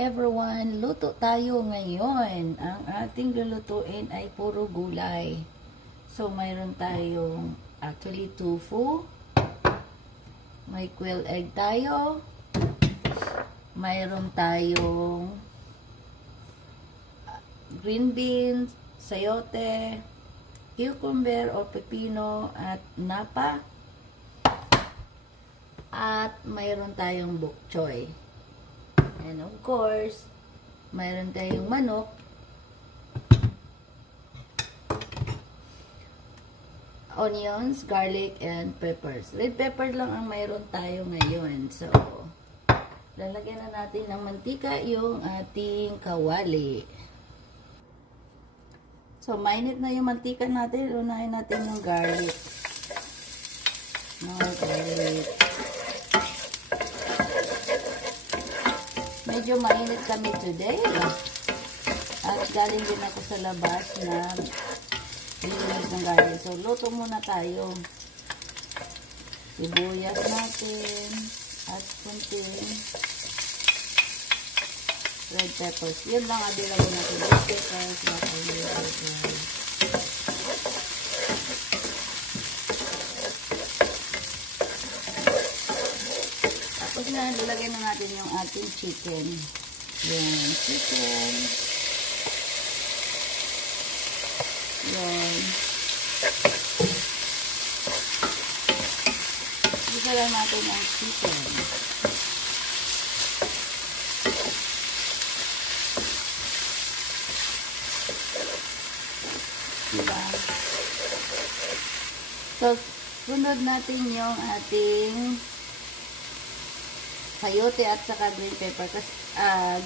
Hi everyone! Luto tayo ngayon. Ang ating lulutuin ay puro gulay. So, mayroon tayong actually tofu. May quail egg tayo. Mayroon tayong green beans, sayote, cucumber o pepino at napa. At mayroon tayong bok choy. And of course, mayroon tayong manok, onions, garlic, and peppers. Red pepper lang ang mayroon tayo ngayon. So, lalagyan na natin ng mantika yung ating kawali. So, mainit na yung mantika natin. Unahin natin yung garlic. Mga garlic. Medyo mainit kami today. At galing din ako sa labas na linis ng garlic. So, luto muna tayo. Sibuyas natin. At kunting red peppers. Yun lang abilagay natin. Red peppers. Tapos na, nilagay na natin yung ating chicken. Yan, chicken. Yan. Isa lang natin ang chicken. Diba? So, sunod natin yung ating sayote at saka green pepper,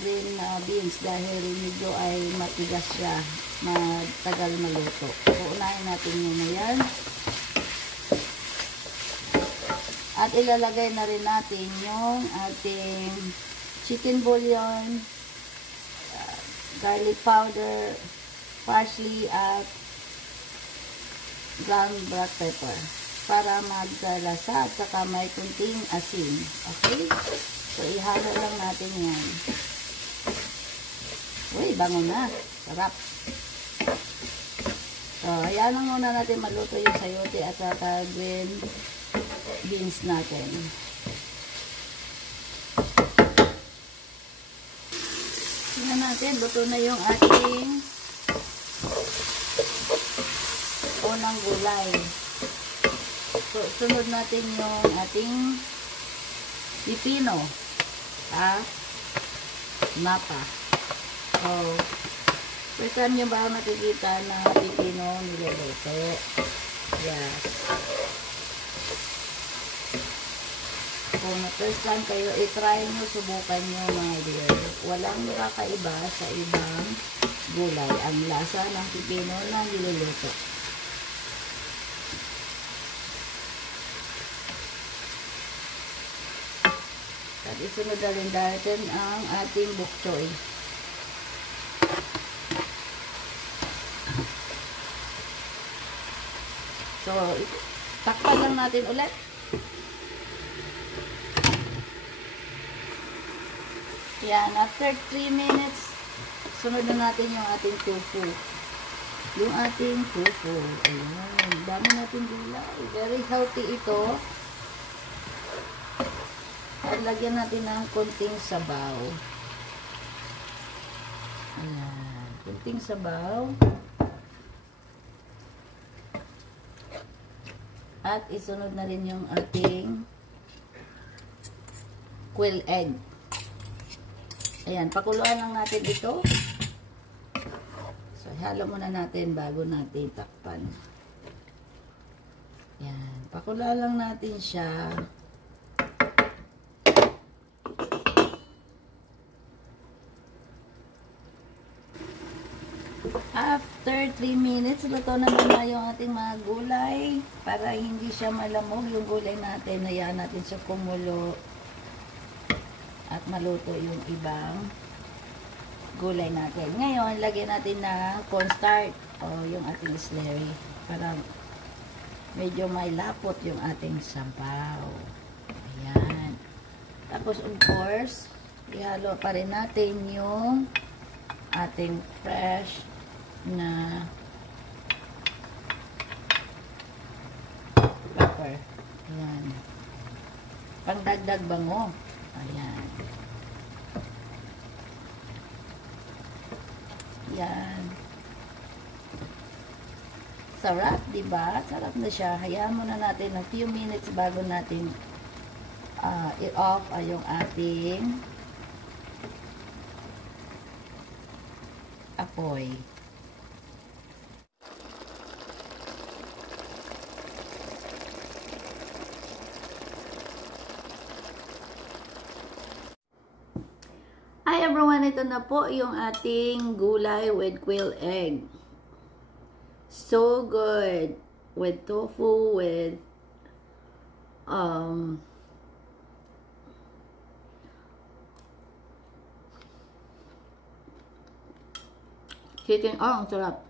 green beans dahil medyo ay matigas siya, matagal maluto. So, unahin natin yun na yan. At ilalagay na rin natin yung ating chicken bouillon, garlic powder, parsley, at ground black pepper para magkalasa at saka may kunting asin. Okay? So, ihalo lang natin yan. Uy, bango na. Sarap. So, hayaan lang muna natin maluto yung sayote at saka green beans natin. Tingnan natin, luto na yung ating unang gulay. So, sunod natin yung ating pipino at napa. So, first time nyo ba nakikita na pipino niluluto? Yes. Kung first time kayo, i-try nyo, subukan nyo mga dear. Walang nakakaiba sa ibang gulay. Ang lasa ng pipino na niluluto. At isunod na rin natin ang ating bok choy. So, takpan lang natin ulit. Yan, after 3 minutes, sunod na natin yung ating tofu. Yung ating tofu. Ayan, dami natin gulay. Very healthy ito. At lagyan natin ng konting sabaw. Ayan, konting sabaw. At isunod na rin yung ating quail egg. Ayan, pakuluan lang natin ito. So, halo muna natin bago natin takpan. Ayan, pakuluan lang natin siya. After 3 minutes, luto na naman yung ating mga gulay para hindi siya malamog yung gulay natin. Hayaan natin siya kumulo at maluto yung ibang gulay natin. Ngayon, lagyan natin ng cornstarch o yung ating slurry para medyo may lapot yung ating sabaw. Ayan. Tapos, of course, ihalo pa rin natin yung ating fresh na pepper. Ayan. Pangdagdag bango. Ayan. Ayan. Sarap, diba? Sarap na siya. Hayaan muna natin ng few minutes bago natin i-off yung ating apoy. Hi everyone, ito na po yung ating gulay with quail egg. So good with tofu, with chicken. Oh, ang sarap.